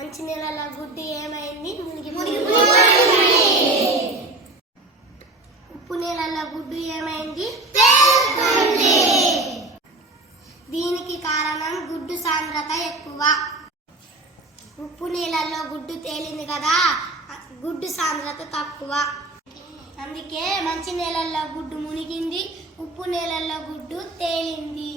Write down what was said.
మంచి నీళ్ళలో గుడ్డు ఏమైంది? ఉప్పు నీళ్ళలో గుడ్డు ఏమైంది? దీనికి కారణం గుడ్డు సాంద్రత ఎక్కువ. ఉప్పు నీళ్ళల్లో గుడ్డు తేలింది కదా, గుడ్డు సాంద్రత తక్కువ. అందుకే మంచి నీళ్ళల్లో గుడ్డు మునిగింది, ఉప్పు నీళ్ళల్లో గుడ్డు తేలింది.